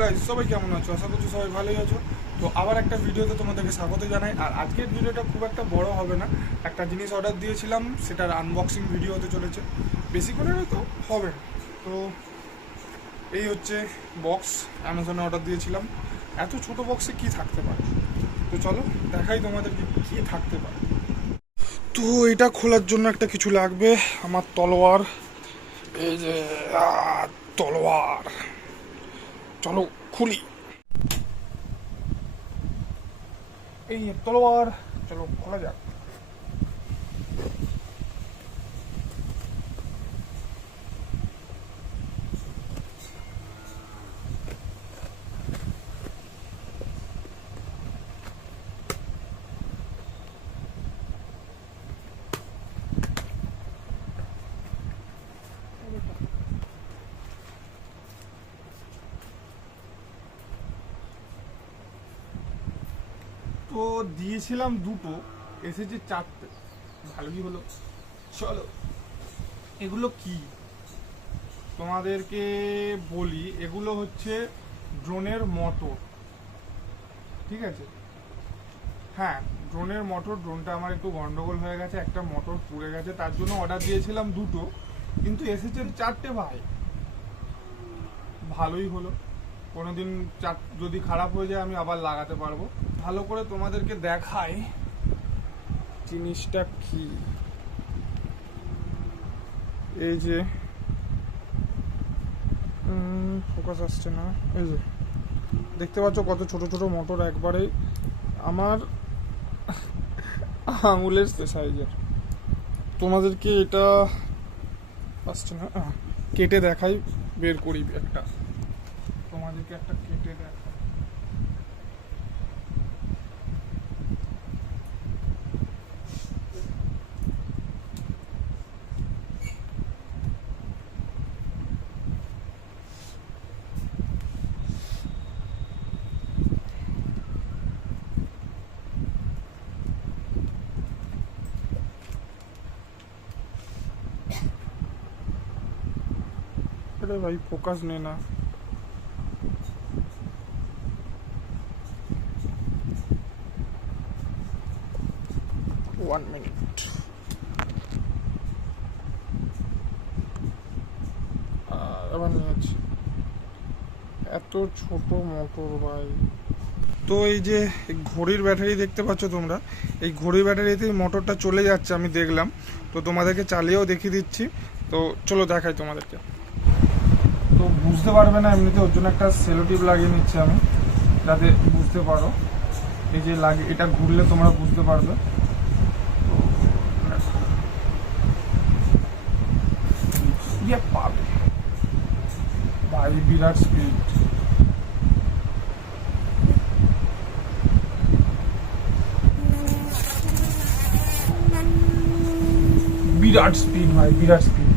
Guys, সবাই কেমন আছো? আশা করছি সবাই ভালোই আছো। তো আবার একটা ভিডিওতে তোমাদেরকে স্বাগত জানাই। আর আজকের ভিডিওটা খুব একটা বড় হবে না। একটা জিনিস অর্ডার দিয়েছিলাম, সেটার আনবক্সিং ভিডিও হতে চলেছে। বেশি করে হয়তো হবে না। তো এই হচ্ছে বক্স, অ্যামাজনে অর্ডার দিয়েছিলাম। এত ছোট বক্সে কি থাকতে পারে? তো চলো দেখাই তোমাদেরকে কি থাকতে পারে। তো এটা খোলার জন্য একটা কিছু লাগবে, আমার তলোয়ার। এই যে তলোয়ার, চলো খুলি। এই তলোয়ার, চলো খোলা যাক। তো দিয়েছিলাম দুটো, এসেছে চারটে। ভালোই হলো। চলো এগুলো কি তোমাদেরকে বলি। এগুলো হচ্ছে ড্রোনের মোটর, ঠিক আছে? হ্যাঁ, ড্রোনের মোটর। ড্রোনটা আমার একটু গন্ডগোল হয়ে গেছে, একটা মোটর পুড়ে গেছে, তার জন্য অর্ডার দিয়েছিলাম দুটো, কিন্তু এসেছে চারটে। ভাই ভালোই হলো। কোনোদিন যদি খারাপ হয়ে যায় আমি আবার লাগাতে পারবো। ভালো করে তোমাদেরকে দেখাই জিনিসটা কি। এই যে ফোকাস আসছে না, এই যে দেখতে পাচ্ছ কত ছোট ছোট মোটর, একবারে আমার আঙুলের সাইজের। তোমাদেরকে এটা আসছে না, কেটে দেখাই, বের করি একটা, তোমাদেরকে একটা কেটে দেখাই। अरे भाई फोकस नहीं ना। 1 মিনিট। আবার নিয়েছি, এত ছোট মোটর ভাই। তো এই যে ঘড়ির ব্যাটারি দেখতে পাচ্ছ তোমরা, এই ঘড়ির ব্যাটারিতে মোটরটা চলে যাচ্ছে, আমি দেখলাম। তো তোমাদেরকে চালিয়েও দেখিয়ে দিচ্ছি। তো চলো দেখাই তোমাদেরকে। তো বুঝতে পারবে না এমনিতে, ওর জন্য একটা সেলো টিপ লাগিয়ে নিচ্ছি আমি, যাতে বুঝতে পারো। এই যে লাগে, এটা ঘুরলে তোমরা বুঝতে পারবে। পাবে ভাই, বিরাট স্পিড। বিরাট স্পিড ভাই, বিরাট স্পিড।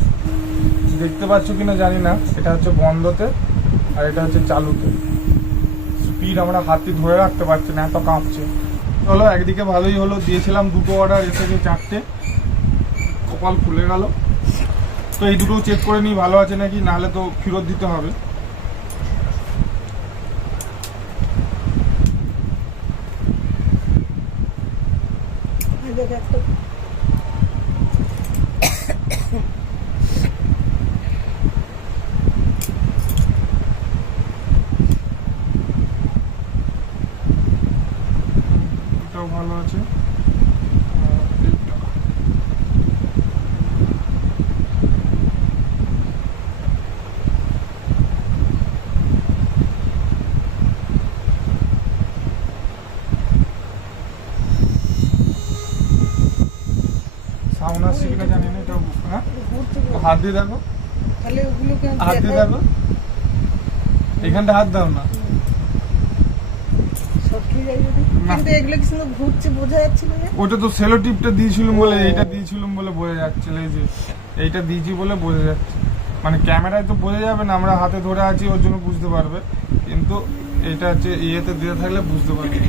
দেখতে পাচ্ছ কিনা জানি না, এটা হচ্ছে বন্ধতে আর এটা হচ্ছে চালুতে। স্পিড আমরা হাতে ধরে রাখতে পারছি না, এত কাঁপছে। চলো, একদিকে ভালোই হলো, দিয়েছিলাম দুটো অর্ডার, এসেছে চারটে, কপাল খুলে গেল। তো এই দুটো চেক করে নিই ভালো আছে নাকি, নাহলে তো ফেরত দিতে হবে। এটাও ভালো আছে। সাউন্ড আসছে কিনা জানি না, এটা হাত দিয়ে দেখো, হাত দিয়ে দেখো, এখানটা হাত দাও না। ওটা তো সেলো টিপটা দিয়েছিলাম বলে, এইটা দিয়েছিলাম বলে বোঝা যাচ্ছিল। এই যে এইটা দিয়েছি বলে বোঝা যাচ্ছে, মানে ক্যামেরায় তো বোঝা যাবে না, আমরা হাতে ধরে আছি ওর জন্য বুঝতে পারবে, কিন্তু এটা হচ্ছে ইয়েতে দিয়ে থাকলে বুঝতে পারবে।